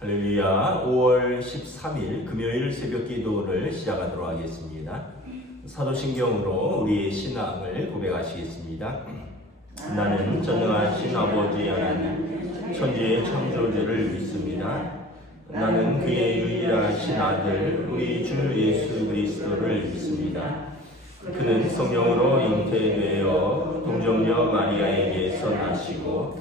할렐루야. 5월 13일 금요일 새벽 기도를 시작하도록 하겠습니다. 사도신경으로 우리의 신앙을 고백하시겠습니다. 나는 전능하신 아버지 하나님 천지의 창조주를 믿습니다. 나는 그의 유일하신 아들 우리 주 예수 그리스도를 믿습니다. 그는 성령으로 잉태되어 동정녀 마리아에게서 나시고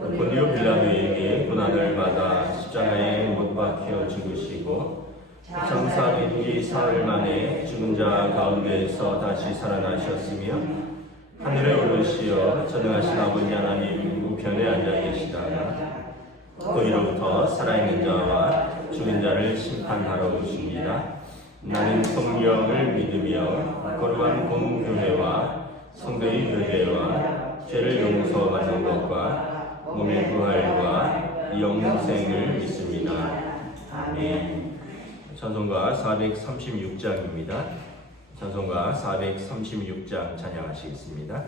본디오 빌라도에게 고난을 받아 십자가에 못 박혀 죽으시고 장사된 뒤 사흘 만에 죽은 자 가운데서 다시 살아나셨으며 하늘에 오르시어 전능하신 아버지 하나님 우편에 앉아 계시다가 거기로부터 살아있는 자와 죽은 자를 심판하러 오십니다. 나는 성령을 믿으며 거룩한 공교회와 성도의 교제와 죄를 용서받는 것과 몸의 부활과 영생을 믿습니다. 아멘. 찬송가 436장입니다. 찬송가 436장 찬양하시겠습니다.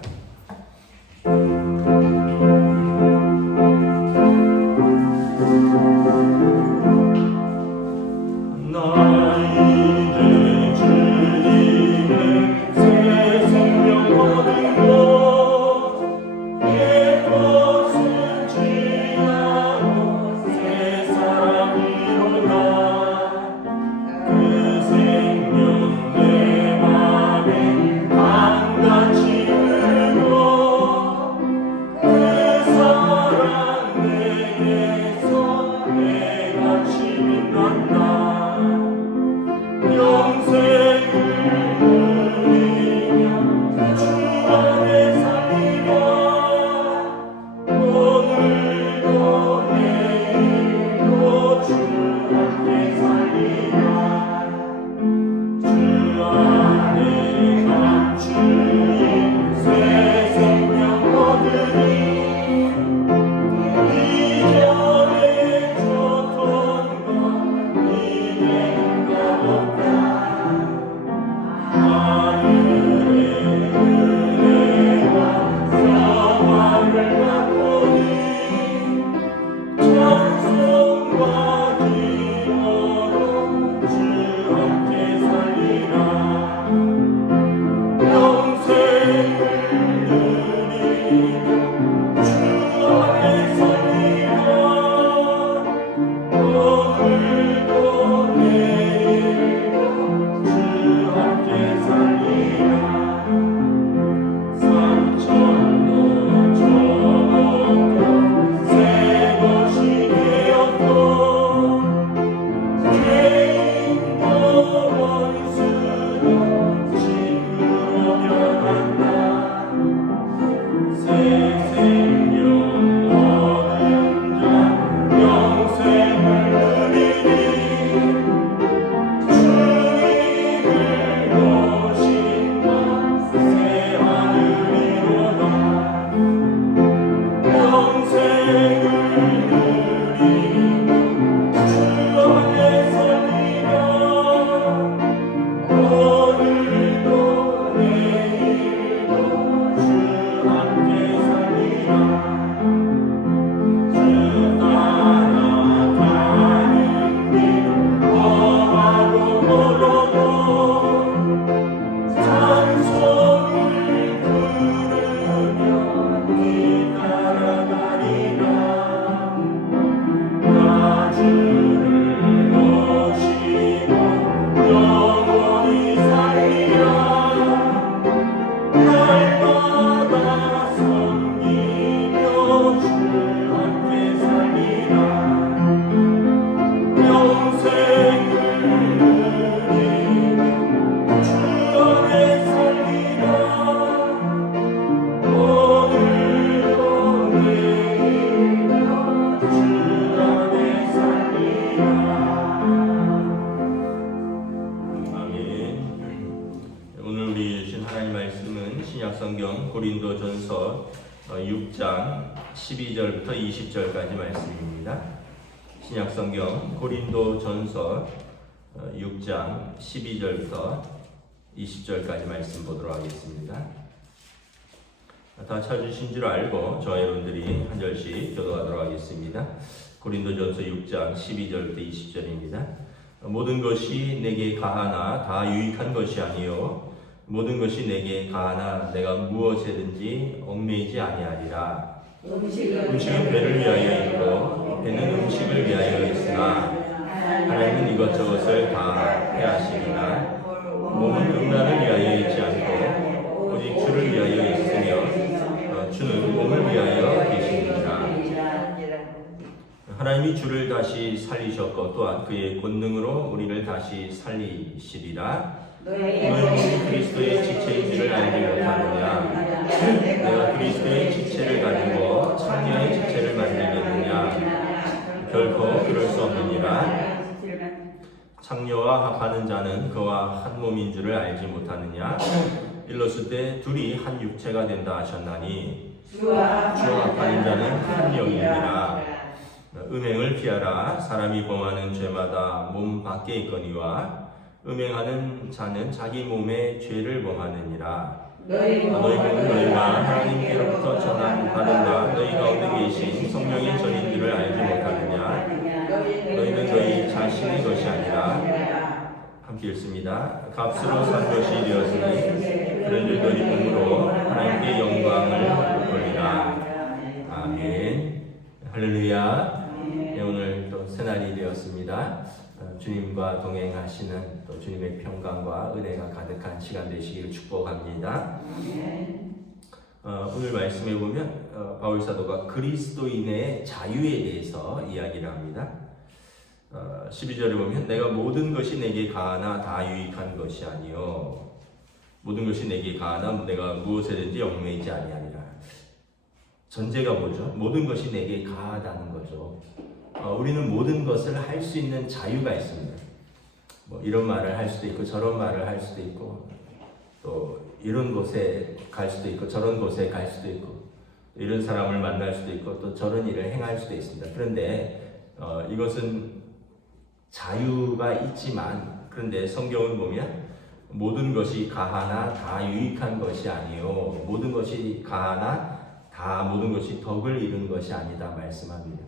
고린도전서 6장 12절부터 20절까지 말씀입니다. 신약성경 고린도전서 6장 12절부터 20절까지 말씀 보도록 하겠습니다. 다 찾으신 줄 알고 저와 여러분들이 한 절씩 교도하도록 하겠습니다. 고린도전서 6장 12절부터 20절입니다. 모든 것이 내게 가하나 다 유익한 것이 아니요 모든 것이 내게 가하나 내가 무엇에든지 얽매이지 아니하리라. 음식은 배를 위하여 있고 배는 음식을 위하여 있으나 하나님은 이것저것을 다 해하시리라. 몸은 음란을 위하여 있지 않고 오직 주를 위하여 있으며 주는 몸을 위하여 계시니라. 하나님이 주를 다시 살리셨고 또한 그의 권능으로 우리를 다시 살리시리라. 너희는 그리스도의 지체인지를 알지 못하느냐? 내가 그리스도의 지체를 가지고 창녀의 지체를 만들겠느냐? 결코 그럴 수 없느니라. 창녀와 합하는 자는 그와 한 몸인 줄을 알지 못하느냐? 일렀을 때 둘이 한 육체가 된다 하셨나니 주와 합하는 자는 한 영이니라. 음행을 피하라. 사람이 범하는 죄마다 몸 밖에 있거니와 음행하는 자는 자기 몸에 죄를 범하느니라. 너희는 너희가 하나님께로부터 전한 받은 바 너희 가운데 계신 성령의 전인 줄을 알지 못하느냐? 너희는 너희 자신의 것이 아니라. 함께 읽습니다. 값으로 산 것이 되었으니 그런즉 너희 몸으로 하나님께 영광을 돌리라. 아멘. 할렐루야. 네, 오늘 또 새날이 되었습니다. 주님과 동행하시는 또 주님의 평강과 은혜가 가득한 시간 되시기를 축복합니다. 오늘 말씀에 보면 바울 사도가 그리스도인의 자유에 대해서 이야기를 합니다. 12절에 보면 내가 모든 것이 내게 가하나 다 유익한 것이 아니요 모든 것이 내게 가하나 내가 무엇에든지 얽매이지 아니하니라. 전제가 뭐죠? 모든 것이 내게 가하다는 거죠. 우리는 모든 것을 할 수 있는 자유가 있습니다. 뭐 이런 말을 할 수도 있고 저런 말을 할 수도 있고 또 이런 곳에 갈 수도 있고 저런 곳에 갈 수도 있고 이런 사람을 만날 수도 있고 또 저런 일을 행할 수도 있습니다. 그런데 이것은 자유가 있지만 그런데 성경을 보면 모든 것이 가하나 다 유익한 것이 아니요 모든 것이 가하나 다 모든 것이 덕을 이룬 것이 아니다 말씀합니다.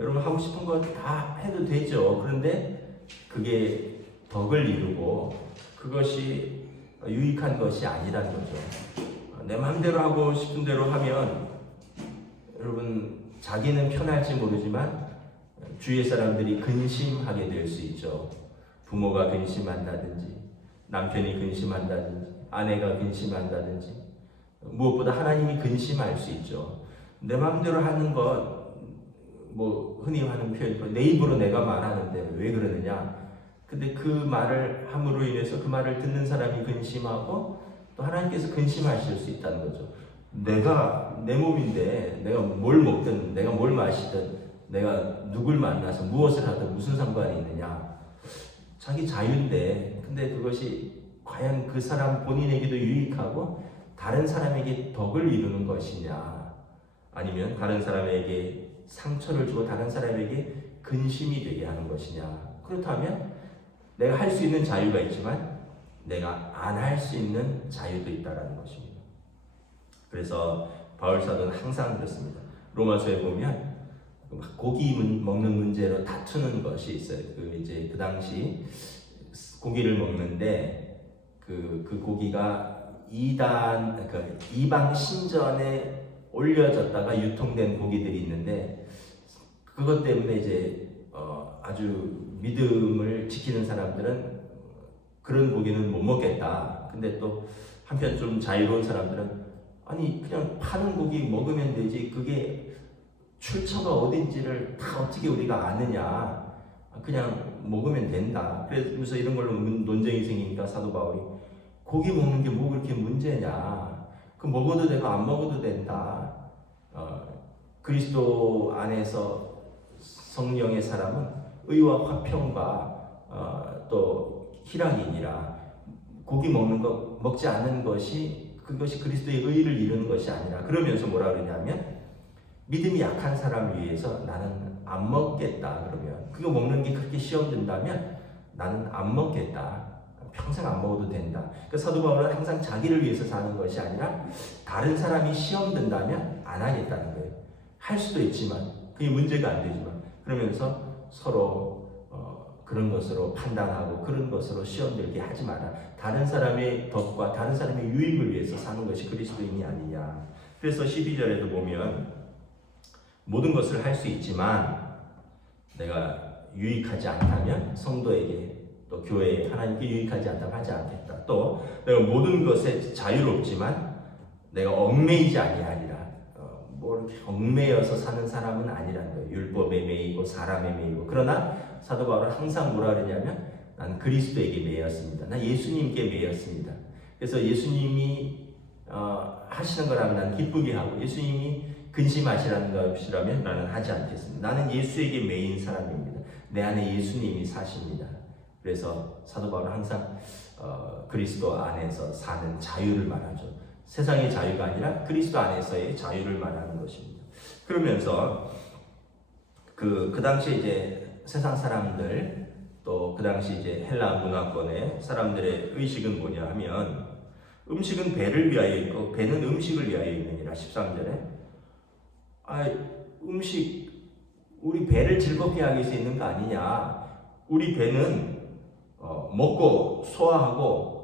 여러분 하고 싶은 거 다 해도 되죠. 그런데 그게 덕을 이루고 그것이 유익한 것이 아니라는 거죠. 내 마음대로 하고 싶은 대로 하면 여러분 자기는 편할지 모르지만 주위의 사람들이 근심하게 될 수 있죠. 부모가 근심한다든지 남편이 근심한다든지 아내가 근심한다든지 무엇보다 하나님이 근심할 수 있죠. 내 마음대로 하는 것 뭐 흔히 하는 표현, 내 입으로 내가 말하는데 왜 그러느냐? 근데 그 말을 함으로 인해서 그 말을 듣는 사람이 근심하고 또 하나님께서 근심하실 수 있다는 거죠. 내가 내 몸인데 내가 뭘 먹든 내가 뭘 마시든 내가 누굴 만나서 무엇을 하든 무슨 상관이 있느냐? 자기 자유인데 근데 그것이 과연 그 사람 본인에게도 유익하고 다른 사람에게 덕을 이루는 것이냐? 아니면 다른 사람에게 상처를 주고 다른 사람에게 근심이 되게 하는 것이냐? 그렇다면 내가 할 수 있는 자유가 있지만 내가 안 할 수 있는 자유도 있다라는 것입니다. 그래서 바울 사도는 항상 그렇습니다. 로마서에 보면 고기 먹는 문제로 다투는 것이 있어요. 그 당시 고기를 먹는데 그 고기가 이방 신전에 올려졌다가 유통된 고기들이 있는데 그것 때문에 이제 아주 믿음을 지키는 사람들은 그런 고기는 못 먹겠다. 근데 또 한편 좀 자유로운 사람들은 아니 그냥 파는 고기 먹으면 되지 그게 출처가 어딘지를 다 어떻게 우리가 아느냐 그냥 먹으면 된다. 그래서 이런 걸로 논쟁이 생기니까 사도 바울이 고기 먹는 게 뭐 그렇게 문제냐 그 먹어도 되고 안 먹어도 된다. 그리스도 안에서 성령의 사람은 의와 화평과 또 희락이니라. 고기 먹는 거 먹지 않는 것이 그것이 그리스도의 의를 이루는 것이 아니라 그러면서 뭐라 그러냐면 믿음이 약한 사람을 위해서 나는 안 먹겠다. 그러면 그거 먹는 게 그렇게 시험 든다면 나는 안 먹겠다. 평생 안 먹어도 된다. 그러니까 사도 바울은 항상 자기를 위해서 사는 것이 아니라 다른 사람이 시험 든다면 안 하겠다는 거예요. 할 수도 있지만 그게 문제가 안 되지만 그러면서 서로 그런 것으로 판단하고 그런 것으로 시험 들게 하지 마라. 다른 사람의 덕과 다른 사람의 유익을 위해서 사는 것이 그리스도인이 아니냐. 그래서 12절에도 보면 모든 것을 할 수 있지만 내가 유익하지 않다면 성도에게 또 교회에 하나님께 유익하지 않다면 하지 않겠다. 또 내가 모든 것에 자유롭지만 내가 얽매이지 아니하리라. 뭐 이렇게 얽매여서 사는 사람은 아니라는 거예요. 율법에 매이고 사람에 매이고. 그러나 사도 바울은 항상 뭐라 그러냐면 나는 그리스도에게 매였습니다. 난 예수님께 매였습니다. 그래서 예수님이 하시는 거라면 나는 기쁘게 하고 예수님이 근심하시라는 것이라면 나는 하지 않겠습니다. 나는 예수에게 매인 사람입니다. 내 안에 예수님이 사십니다. 그래서 사도 바울은 항상 그리스도 안에서 사는 자유를 말하죠. 세상의 자유가 아니라 그리스도 안에서의 자유를 말하는 것입니다. 그러면서 그 당시에 이제 세상 사람들 또 그 당시 이제 헬라 문화권의 사람들의 의식은 뭐냐 하면 음식은 배를 위하여 있고 배는 음식을 위하여 있느니라. 13절에 음식 우리 배를 즐겁게 하기 위해서 있는 거 아니냐. 우리 배는 먹고 소화하고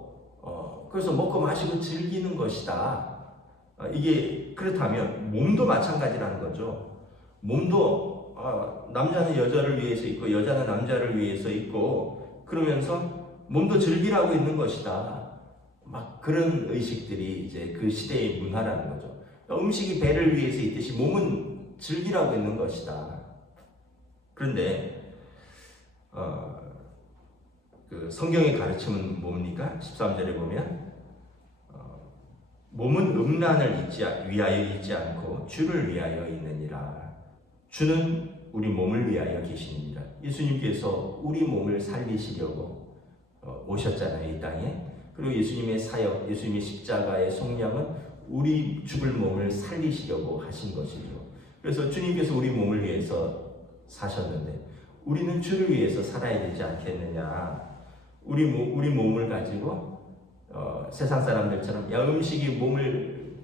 그래서 먹고 마시고 즐기는 것이다. 이게 그렇다면 몸도 마찬가지라는 거죠. 몸도 남자는 여자를 위해서 있고 여자는 남자를 위해서 있고 그러면서 몸도 즐기라고 있는 것이다. 막 그런 의식들이 이제 그 시대의 문화라는 거죠. 음식이 배를 위해서 있듯이 몸은 즐기라고 있는 것이다. 그런데 그 성경의 가르침은 뭡니까? 13절에 보면 몸은 음란을 위하여 있지 않고 주를 위하여 있느니라. 주는 우리 몸을 위하여 계시느니라. 예수님께서 우리 몸을 살리시려고 오셨잖아요, 이 땅에. 그리고 예수님의 사역, 예수님의 십자가의 속량은 우리 죽을 몸을 살리시려고 하신 것이죠. 그래서 주님께서 우리 몸을 위해서 사셨는데 우리는 주를 위해서 살아야 되지 않겠느냐. 우리 몸을 가지고 세상 사람들처럼 음식이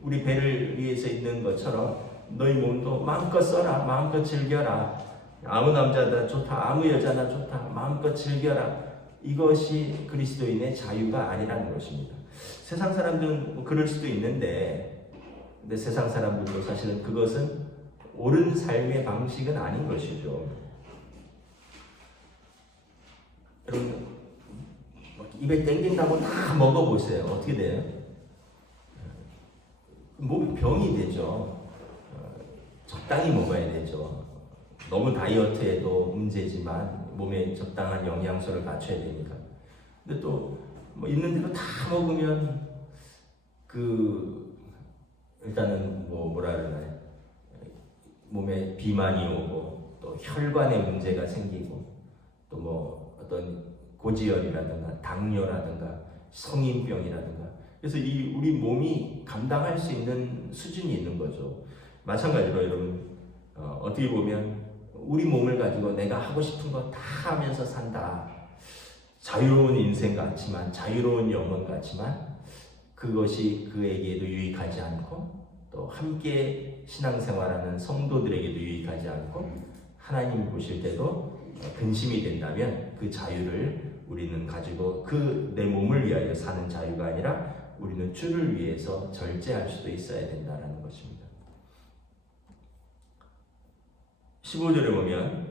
우리 배를 위해서 있는 것처럼 너희 몸도 마음껏 써라, 마음껏 즐겨라. 아무 남자나 좋다, 아무 여자나 좋다, 마음껏 즐겨라. 이것이 그리스도인의 자유가 아니라는 것입니다. 세상 사람들은 뭐 그럴 수도 있는데, 근데 세상 사람들도 사실은 그것은 옳은 삶의 방식은 아닌 것이죠. 여러분, 입에 땡긴다고 다 먹어보세요. 어떻게 돼요? 몸이 병이 되죠. 적당히 먹어야 되죠. 너무 다이어트해도 문제지만 몸에 적당한 영양소를 갖춰야 되니까. 근데 또 뭐 있는 대로 다 먹으면 일단은 뭐라 그러나요? 몸에 비만이 오고 또 혈관에 문제가 생기고 또 뭐 어떤 고지혈이라든가 당뇨라든가 성인병이라든가 그래서 우리 몸이 감당할 수 있는 수준이 있는 거죠. 마찬가지로 여러분 어떻게 보면 우리 몸을 가지고 내가 하고 싶은 거 다 하면서 산다. 자유로운 인생 같지만 자유로운 영혼 같지만 그것이 그에게도 유익하지 않고 또 함께 신앙생활하는 성도들에게도 유익하지 않고 하나님 보실 때도 근심이 된다면 그 자유를 우리는 가지고 내 몸을 위하여 사는 자유가 아니라 우리는 주를 위해서 절제할 수도 있어야 된다는 것입니다. 15절에 보면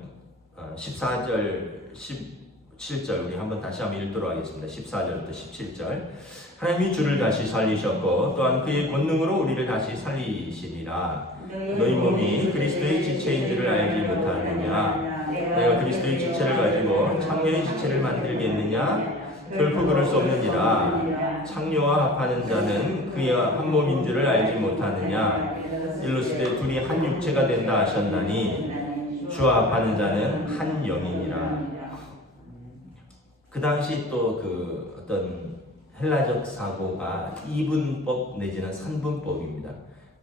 14절, 17절 우리 다시 한번 읽도록 하겠습니다. 14절부터 17절 하나님이 주를 다시 살리셨고 또한 그의 권능으로 우리를 다시 살리시리라. 너희 몸이 그리스도의 지체인 줄을 알지 못하느냐? 내가 그리스도의 지체를 가지고 창녀의 지체를 만들겠느냐? 결코 그럴 수 없느니라. 창녀와 합하는 자는 그의 한 몸인 줄을 알지 못하느냐? 일루스되 둘이 한 육체가 된다 하셨나니 주와 합하는 자는 한 영이니라. 그 당시 또 어떤 헬라적 사고가 이분법 내지는 삼분법입니다.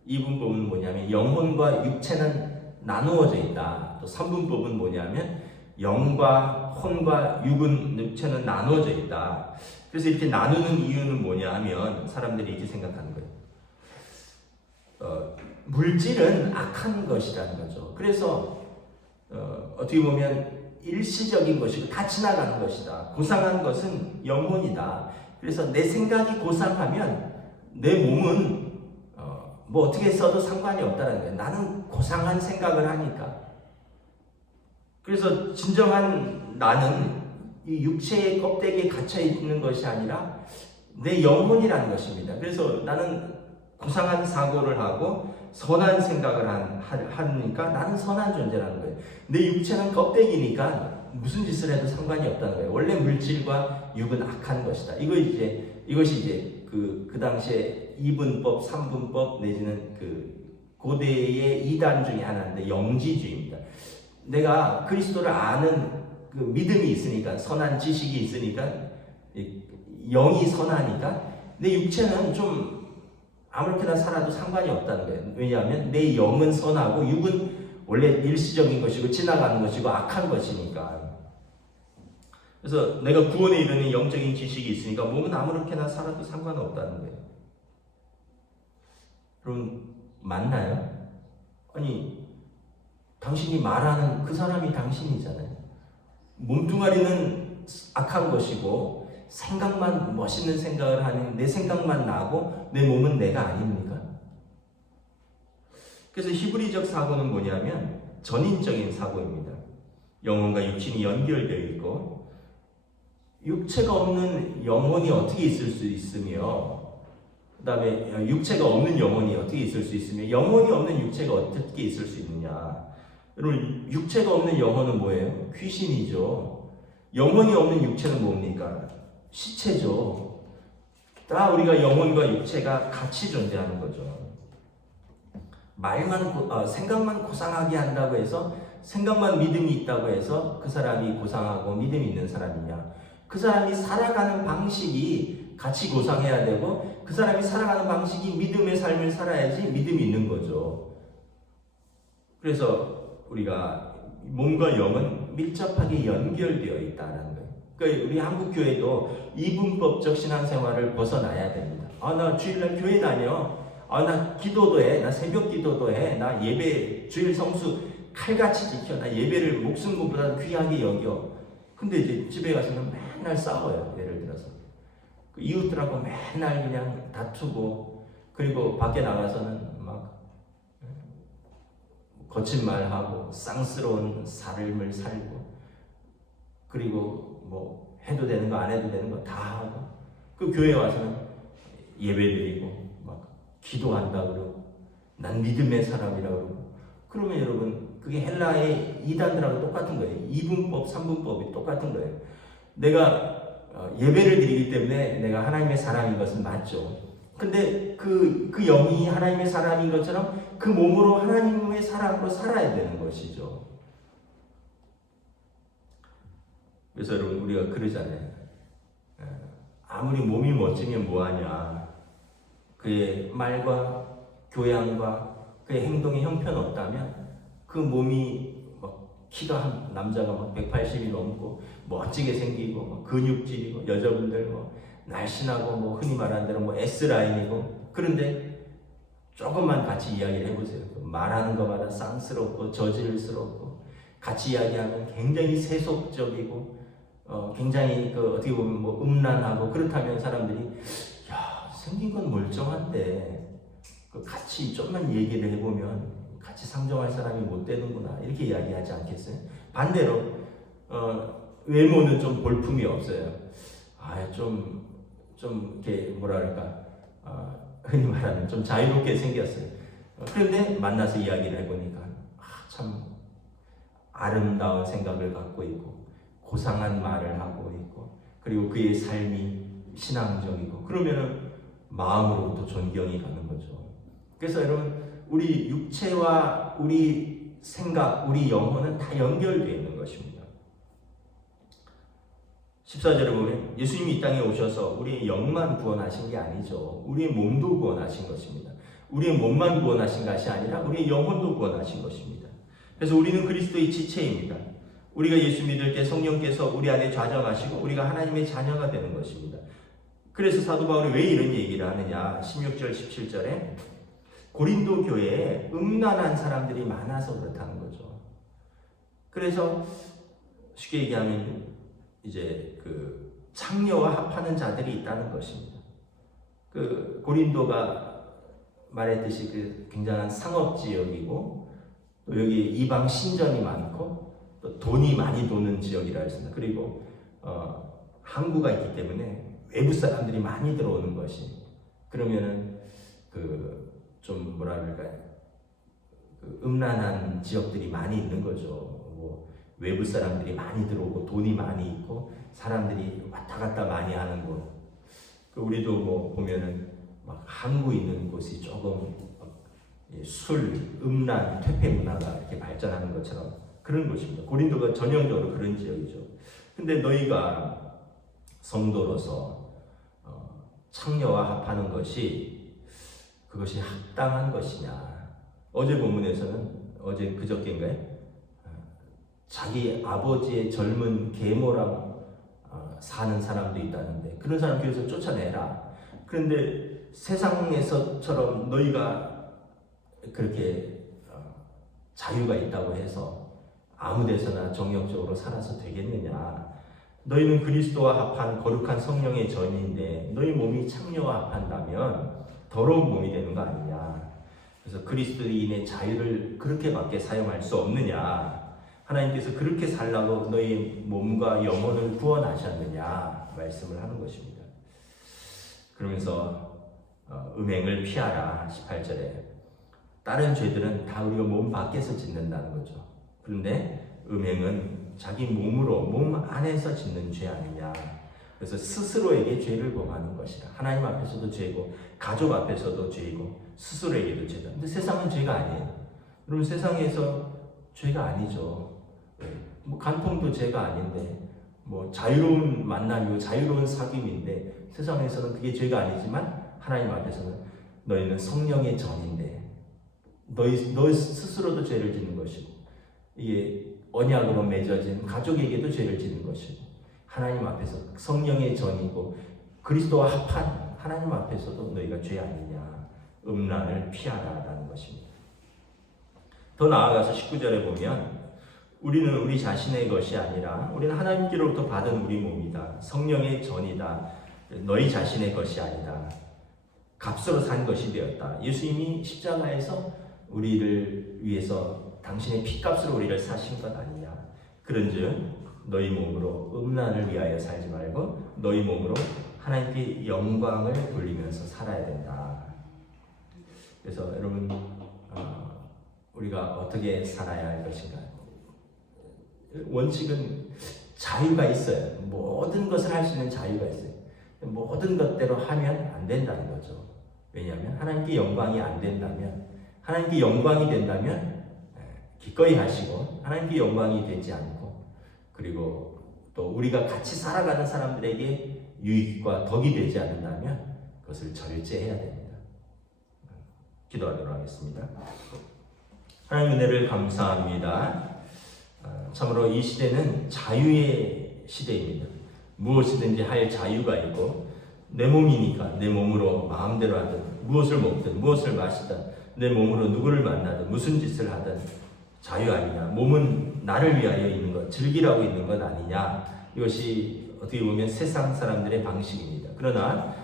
이분법은 뭐냐면 영혼과 육체는 나누어져 있다. 또 삼분법은 뭐냐면 영과 혼과 육체는 나누어져 있다. 그래서 이렇게 나누는 이유는 뭐냐 하면 사람들이 이렇게 생각하는 거예요. 물질은 악한 것이라는 거죠. 그래서 어떻게 보면 일시적인 것이고 다 지나가는 것이다. 고상한 것은 영혼이다. 그래서 내 생각이 고상하면 내 몸은 뭐 어떻게 써도 상관이 없다는 거예요. 나는 고상한 생각을 하니까. 그래서 진정한 나는 이 육체의 껍데기에 갇혀 있는 것이 아니라 내 영혼이라는 것입니다. 그래서 나는 고상한 사고를 하고 선한 생각을 하니까 나는 선한 존재라는 거예요. 내 육체는 껍데기니까 무슨 짓을 해도 상관이 없다는 거예요. 원래 물질과 육은 악한 것이다. 이것이 이제 그 당시에 이분법, 삼분법 내지는 그 고대의 이단 중에 하나인데 영지주의입니다. 내가 그리스도를 아는 그 믿음이 있으니까, 선한 지식이 있으니까, 영이 선하니까 내 육체는 좀 아무렇게나 살아도 상관이 없다는 거예요. 왜냐하면 내 영은 선하고 육은 원래 일시적인 것이고 지나가는 것이고 악한 것이니까. 그래서 내가 구원에 이르는 영적인 지식이 있으니까 몸은 아무렇게나 살아도 상관없다는 거예요. 그럼 맞나요? 아니, 당신이 말하는 그 사람이 당신이잖아요. 몸뚱아리는 악한 것이고 생각만 멋있는 생각을 하는 내 생각만 나고 내 몸은 내가 아닙니까? 그래서 히브리적 사고는 뭐냐면 전인적인 사고입니다. 영혼과 육신이 연결되어 있고 육체가 없는 영혼이 어떻게 있을 수 있으며 그 다음에 육체가 없는 영혼이 어떻게 있을 수 있으며 영혼이 없는 육체가 어떻게 있을 수 있느냐. 여러분 육체가 없는 영혼은 뭐예요? 귀신이죠. 영혼이 없는 육체는 뭡니까? 시체죠. 다 우리가 영혼과 육체가 같이 존재하는 거죠. 생각만 고상하게 한다고 해서 생각만 믿음이 있다고 해서 그 사람이 고상하고 믿음이 있는 사람이냐? 그 사람이 살아가는 방식이 같이 고상해야 되고 그 사람이 살아가는 방식이 믿음의 삶을 살아야지 믿음이 있는 거죠. 그래서 우리가 몸과 영은 밀접하게 연결되어 있다는 거예요. 그러니까 우리 한국 교회도 이분법적 신앙생활을 벗어나야 됩니다. 나 주일날 교회 다녀. 나 기도도 해. 나 새벽 기도도 해. 나 예배 주일 성수 칼같이 지켜. 나 예배를 목숨보다 귀하게 여겨. 근데 이제 집에 가서는 맨날 싸워요. 예를 들어서 그 이웃들하고 맨날 그냥 다투고 그리고 밖에 나가서는 막 거친 말하고 쌍스러운 삶을 살고 그리고 뭐 해도 되는 거 안 해도 되는 거 다 하고 그 교회에 와서는 예배드리고 막 기도한다 그러고 난 믿음의 사람이라고 그러고 그러면 여러분 그게 헬라의 이단들하고 똑같은 거예요. 이분법, 삼분법이 똑같은 거예요. 내가 예배를 드리기 때문에 내가 하나님의 사람인 것은 맞죠. 근데 그 영이 하나님의 사람인 것처럼 그 몸으로 하나님의 사람으로 살아야 되는 것이죠. 그래서 여러분 우리가 그러잖아요. 아무리 몸이 멋지면 뭐하냐. 그의 말과 교양과 그의 행동에 형편없다면 그 몸이 막 키가 남자가 막 180이 넘고 멋지게 생기고 막 근육질이고 여자분들 뭐 날씬하고 뭐 흔히 말하는 대로 뭐 S라인이고 그런데 조금만 같이 이야기를 해보세요. 말하는 것마다 쌍스럽고 저질스럽고 같이 이야기하면 굉장히 세속적이고 굉장히 어떻게 보면 뭐 음란하고 그렇다면 사람들이 야 생긴 건 멀쩡한데 같이 좀만 얘기를 해보면 같이 상종할 사람이 못 되는구나 이렇게 이야기하지 않겠어요? 반대로 외모는 좀 볼품이 없어요. 좀 이렇게 뭐랄까 흔히 말하는 좀 자유롭게 생겼어요. 그런데 만나서 이야기를 해보니까 참 아름다운 생각을 갖고 있고 고상한 말을 하고 있고 그리고 그의 삶이 신앙적이고 그러면은 마음으로부터 존경이 가는 거죠. 그래서 여러분 우리 육체와 우리 생각, 우리 영혼은 다 연결되어 있는 것입니다. 14절에 보면 예수님이 이 땅에 오셔서 우리의 영만 구원하신 게 아니죠. 우리의 몸도 구원하신 것입니다. 우리의 몸만 구원하신 것이 아니라 우리의 영혼도 구원하신 것입니다. 그래서 우리는 그리스도의 지체입니다. 우리가 예수 믿을 때 성령께서 우리 안에 좌정하시고 우리가 하나님의 자녀가 되는 것입니다. 그래서 사도 바울이 왜 이런 얘기를 하느냐. 16절 17절에 고린도 교회에 음란한 사람들이 많아서 그렇다는 거죠. 그래서 쉽게 얘기하면 이제 그 창녀와 합하는 자들이 있다는 것입니다. 그 고린도가 말했듯이 그 굉장한 상업 지역이고 또 여기 이방 신전이 많고 또 돈이 많이 도는 지역이라 했습니다. 그리고 항구가 있기 때문에 외부 사람들이 많이 들어오는 것이, 그러면은 그 좀 뭐라 그럴까요? 그 음란한 지역들이 많이 있는 거죠. 뭐 외부 사람들이 많이 들어오고 돈이 많이 있고 사람들이 왔다 갔다 많이 하는 곳. 우리도 뭐 보면은 막 항구 있는 곳이 조금 술, 음란, 퇴폐 문화가 이렇게 발전하는 것처럼 그런 곳입니다. 고린도가 전형적으로 그런 지역이죠. 근데 너희가 성도로서 창녀와 합하는 것이 그것이 합당한 것이냐? 어제 본문에서는 그저께인가요? 자기 아버지의 젊은 계모랑 사는 사람도 있다는데 그런 사람 교회에서 쫓아내라. 그런데 세상에서처럼 너희가 그렇게 자유가 있다고 해서 아무 데서나 정욕적으로 살아서 되겠느냐? 너희는 그리스도와 합한 거룩한 성령의 전인데 너희 몸이 창녀와 합한다면 더러운 몸이 되는 거 아니냐? 그래서 그리스도인의 자유를 그렇게밖에 사용할 수 없느냐? 하나님께서 그렇게 살라고 너희 몸과 영혼을 구원하셨느냐? 말씀을 하는 것입니다. 그러면서 음행을 피하라 18절에 다른 죄들은 다 우리가 몸 밖에서 짓는다는 거죠. 그런데 음행은 자기 몸 안에서 짓는 죄 아니냐. 그래서 스스로에게 죄를 범하는 것이라. 하나님 앞에서도 죄고 가족 앞에서도 죄이고 스스로에게도 죄다. 근데 세상은 죄가 아니에요. 여러분 세상에서 죄가 아니죠. 뭐 간통도 죄가 아닌데 뭐 자유로운 만남이고 자유로운 사귐인데 세상에서는 그게 죄가 아니지만 하나님 앞에서는 너희는 성령의 전인데 너희 스스로도 죄를 짓는 것이고 이게 언약으로 맺어진 가족에게도 죄를 짓는 것이고 하나님 앞에서 성령의 전이고 그리스도와 합한 하나님 앞에서도 너희가 죄 아니냐. 음란을 피하라라는 것입니다. 더 나아가서 19절에 보면 우리는 우리 자신의 것이 아니라 우리는 하나님께로부터 받은 우리 몸이다. 성령의 전이다. 너희 자신의 것이 아니다. 값으로 산 것이 되었다. 예수님이 십자가에서 우리를 위해서 당신의 피값으로 우리를 사신 것 아니냐. 그런즉 너희 몸으로 음란을 위하여 살지 말고 너희 몸으로 하나님께 영광을 돌리면서 살아야 된다. 그래서 여러분 우리가 어떻게 살아야 할 것인가? 원칙은 자유가 있어요. 모든 것을 할 수 있는 자유가 있어요. 모든 것대로 하면 안 된다는 거죠. 왜냐하면 하나님께 영광이 안 된다면, 하나님께 영광이 된다면 기꺼이 하시고 하나님께 영광이 되지 않고, 그리고 또 우리가 같이 살아가는 사람들에게 유익과 덕이 되지 않는다면 그것을 절제해야 됩니다. 기도하도록 하겠습니다. 하나님 은혜를 감사합니다. 참으로 이 시대는 자유의 시대입니다. 무엇이든지 할 자유가 있고 내 몸이니까 내 몸으로 마음대로 하든 무엇을 먹든 무엇을 마시든 내 몸으로 누구를 만나든 무슨 짓을 하든 자유 아니냐. 몸은 나를 위하여 있는 것, 즐기라고 있는 것 아니냐. 이것이 어떻게 보면 세상 사람들의 방식입니다. 그러나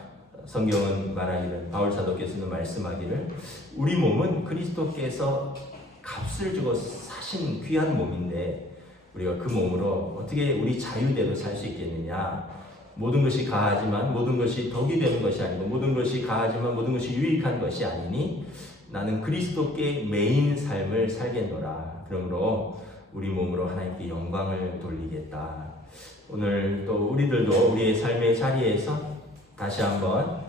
성경은 말하기를, 바울 사도께서는 말씀하기를 우리 몸은 그리스도께서 값을 주고 사신 귀한 몸인데 우리가 그 몸으로 어떻게 우리 자유대로 살 수 있겠느냐. 모든 것이 가하지만 모든 것이 덕이 되는 것이 아니고 모든 것이 가하지만 모든 것이 유익한 것이 아니니 나는 그리스도께 매인 삶을 살겠노라. 그러므로 우리 몸으로 하나님께 영광을 돌리겠다. 오늘 또 우리들도 우리의 삶의 자리에서 다시 한번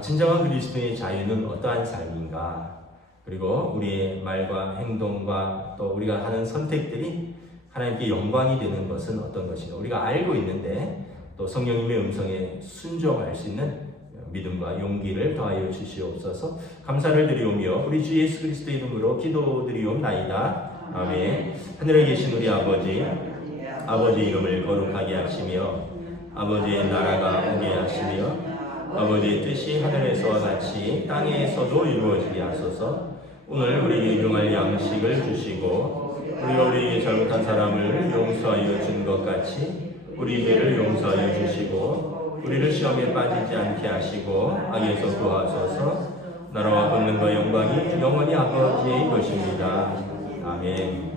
진정한 그리스도의 자유는 어떠한 삶인가, 그리고 우리의 말과 행동과 또 우리가 하는 선택들이 하나님께 영광이 되는 것은 어떤 것인가 우리가 알고 있는데 또 성령님의 음성에 순종할 수 있는 믿음과 용기를 더하여 주시옵소서. 감사를 드리오며 우리 주 예수 그리스도의 이름으로 기도드리옵나이다. 아멘. 하늘에 계신 우리 아버지 이름을 거룩하게 하시며 아버지의 나라가 오게 하시며 아버지의 뜻이 하늘에서와 같이 땅에서도 이루어지게 하소서. 오늘 우리에게 일용할 양식을 주시고 우리가 우리에게 잘못한 사람을 용서하여 준 것 같이 우리 죄를 용서하여 주시고 우리를 시험에 빠지지 않게 하시고 악에서 구하소서. 나라와 권능과 영광이 영원히 아버지의 것입니다. 아멘.